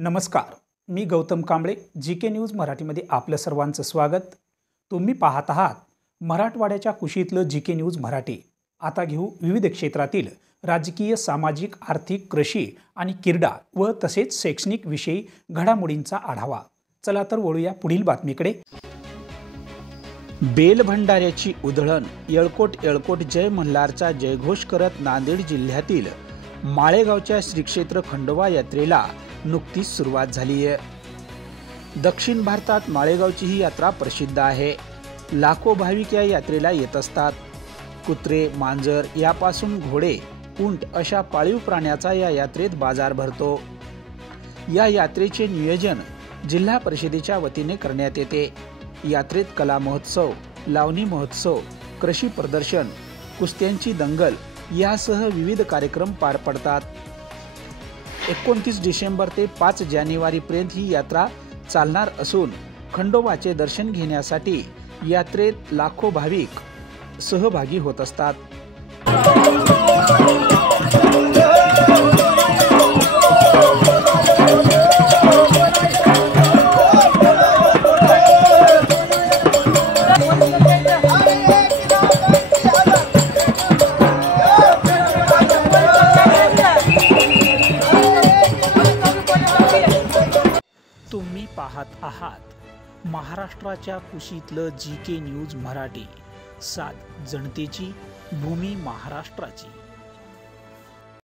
नमस्कार, मी Gautam Kamble. GK news मराठीमध्ये आपलं सर्वांचं स्वागत. तुम्ही पाहत आहात मराठवाड्याच्या कुशीतलं जीके न्यूज मराठी. आता घेऊ विविध क्षेत्रातील राजकीय, सामाजिक, आर्थिक, कृषी आणि क्रीडा व तसेच शैक्षणिक विषयी घडामोडींचा आढावा. चला तर वळूया पुढील बातमीकडे. बेलभंडाऱ्याची उधळण. येळकोट येळकोट जय मल्हारचा जयघोष करत नांदेड जिल्ह्यातील माळेगावच्या श्रीक्षेत्र खंडोबा यात्रेला नुकतीच सुरुवात झाली आहे. दक्षिण भारतात माळेगावची ही यात्रा प्रसिद्ध आहे. लाखो भाविक या यात्रेला येत असतात. कुत्रे, मांजर यापासून घोडे, उंट अशा पाळीव प्राण्याचा या यात्रेत बाजार भरतो. या यात्रेचे नियोजन जिल्हा परिषदेच्या वतीने करण्यात येते. यात्रेत कला महोत्सव, लावणी महोत्सव, कृषी प्रदर्शन, कुस्त्यांची दंगल यासह विविध कार्यक्रम पार पडतात. 29 डिसेंबर ते 5 जानेवारीपर्यंत ही यात्रा चालणार असून खंडोबाचे दर्शन घेण्यासाठी यात्रेत लाखो भाविक सहभागी होत असतात. तुम्ही पाहत आहात महाराष्ट्राच्या कुशीतलं जीके न्यूज मराठी. सात जनतेची, भूमी महाराष्ट्राची.